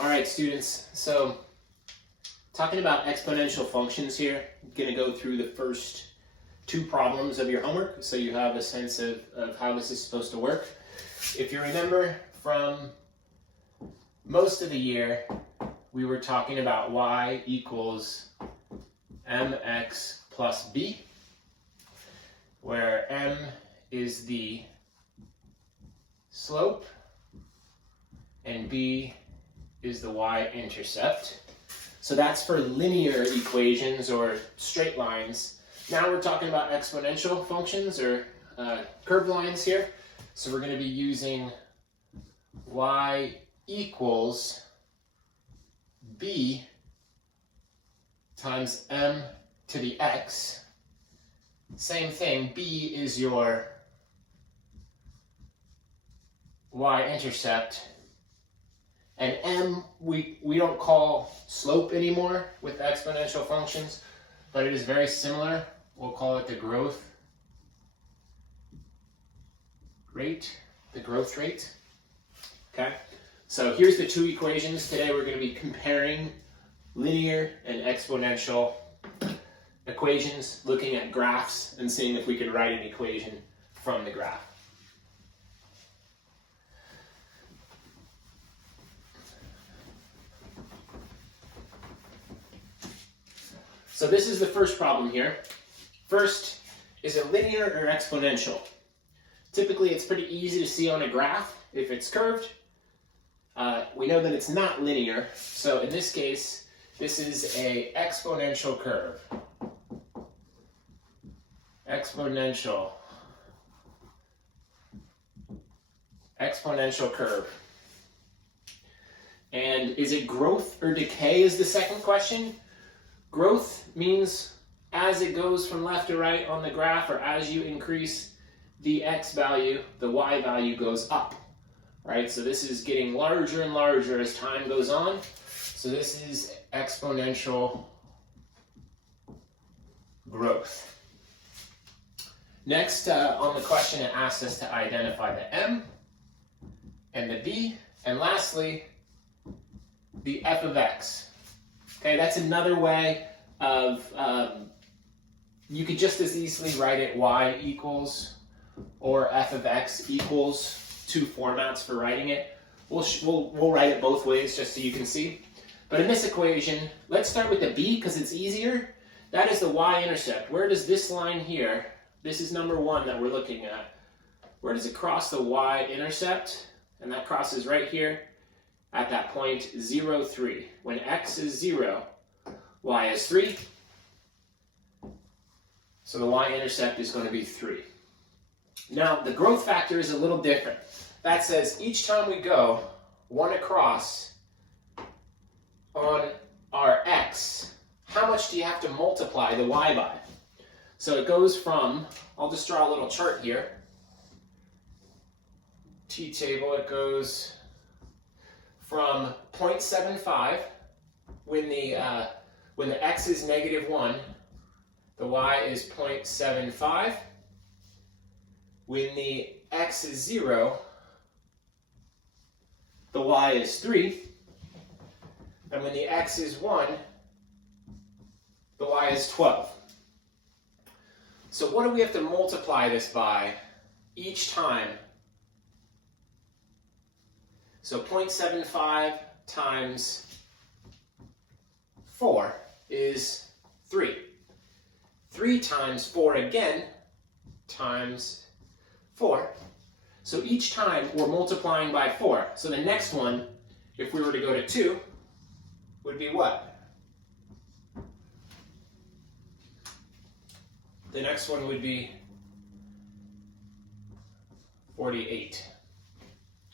All right, students, so talking about exponential functions here, I'm going to go through the first two problems of your homework so you have a sense of how this is supposed to work. If you remember from most of the year, we were talking about y equals mx plus b, where m is the slope and b is the y-intercept. So that's for linear equations or straight lines. Now we're talking about exponential functions or curved lines here. So we're going to be using y equals b times m to the x. Same thing, b is your y-intercept. And m, we don't call slope anymore with exponential functions, but it is very similar. We'll call it the growth rate, Okay, so here's the two equations. Today we're going to be comparing linear and exponential equations, looking at graphs and seeing if we can write an equation from the graph. So this is the first problem here. First, is it linear or exponential? Typically, it's pretty easy to see on a graph if it's curved. We know that it's not linear, so in this case, this is an exponential curve. Exponential curve. And is it growth or decay is the second question. Growth means as it goes from left to right on the graph, or as you increase the x value, the y value goes up, right? So this is getting larger and larger as time goes on. So this is exponential growth. Next, on the question, it asks us to identify the m and the b, and lastly, the f of x. Okay, that's another way of, you could just as easily write it y equals or f of x equals, two formats for writing it. We'll write it both ways just so you can see. But in this equation, let's start with the b because it's easier. That is the y-intercept. Where does this line here, this is number one that we're looking at, where does it cross the y-intercept? And that crosses right here at that point 0, 3. When x is 0, y is 3. So the y-intercept is going to be 3. Now, the growth factor is a little different. That says each time we go one across on our x, how much do you have to multiply the y by? So it goes from, I'll just draw a little chart here. T-table, it goes from 0.75 when the x is -1, the y is 0.75. When the x is 0, the y is 3. And when the x is 1, the y is 12. So what do we have to multiply this by each time? So 0.75 times 4 is 3. 3 times 4 again times 4. So each time we're multiplying by 4. So the next one, if we were to go to 2, would be what? The next one would be 48.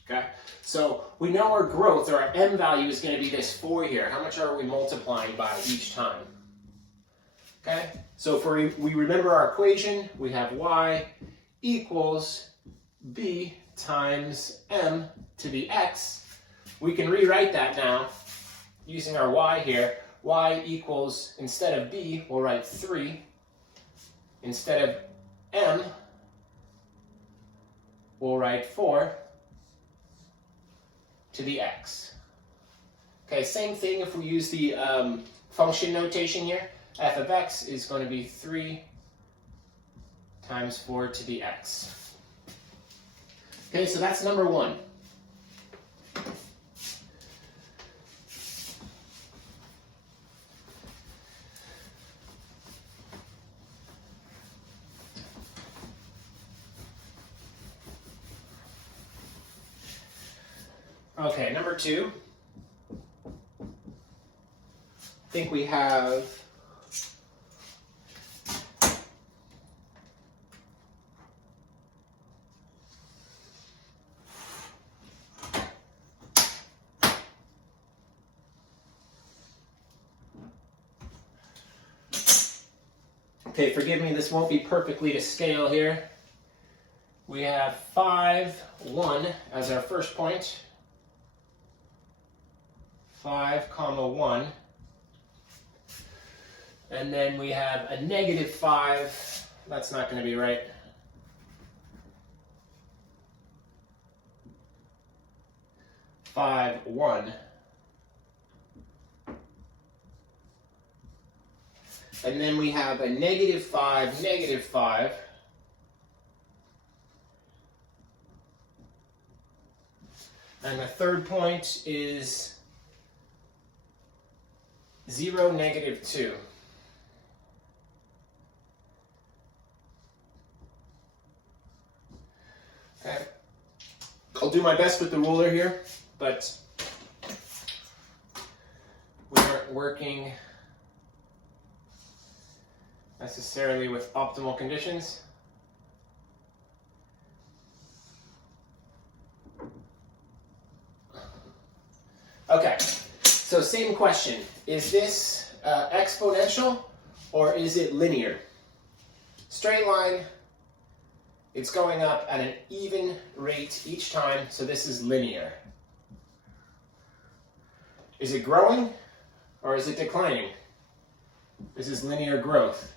Okay, so we know our growth, or our m value, is going to be this 4 here. How much are we multiplying by each time? Okay, so if we remember our equation, we have y equals b times m to the x. We can rewrite that now using our y here. Y equals, instead of b, we'll write 3. Instead of m, we'll write 4 to the x. Okay, same thing if we use the function notation here. F of x is going to be 3 times 4 to the x. Okay, so that's number 1. Okay, number 2. I think we have okay, forgive me, this won't be perfectly to scale here. We have 5, 1 as our first point. 5, 1. And then we have a negative 5. That's not going to be right. Five, 1. And then we have a negative 5, negative 5. And the third point is 0, negative 2. Okay. I'll do my best with the ruler here, but we aren't working necessarily with optimal conditions. Okay, so same question. Is this exponential or is it linear? Straight line, it's going up at an even rate each time, so this is linear. Is it growing or is it declining? This is linear growth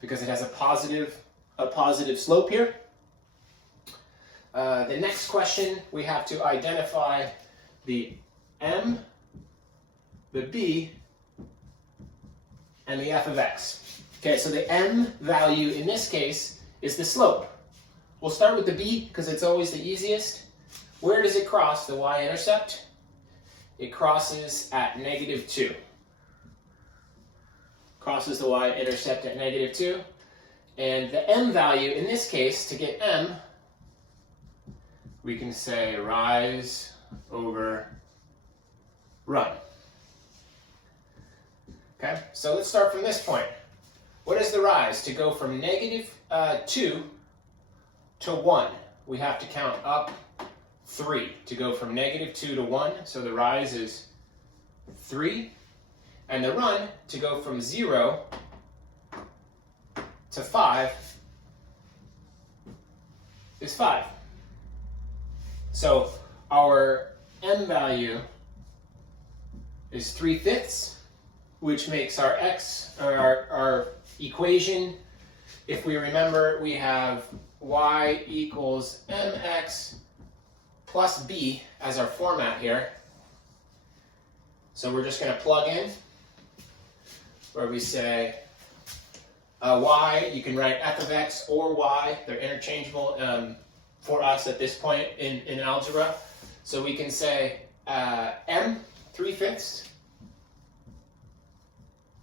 because it has a positive slope here. The next question, we have to identify the m, the b, and the f of x. Okay, so the m value in this case is the slope. We'll start with the b because it's always the easiest. Where does it cross the y-intercept? It crosses at negative 2. Crosses the y-intercept at negative 2. And the m value in this case, to get m, we can say rise over run. Okay, so let's start from this point. What is the rise? To go from negative 2 to 1, we have to count up 3 to go from negative 2 to 1. So the rise is 3. And the run, to go from 0 to 5, is 5. So our m value is 3/5, which makes our x, or our equation, if we remember, we have y equals mx plus b as our format here. So we're just going to plug in where we say y, you can write f of x or y, they're interchangeable for us at this point in algebra. So we can say m, 3/5,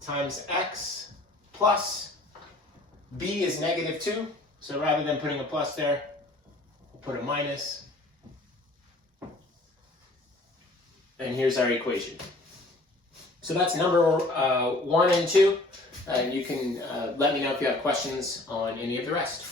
times x plus b is negative 2. So rather than putting a plus there, we'll put a minus. And here's our equation. So that's number 1 and 2. And you can let me know if you have questions on any of the rest.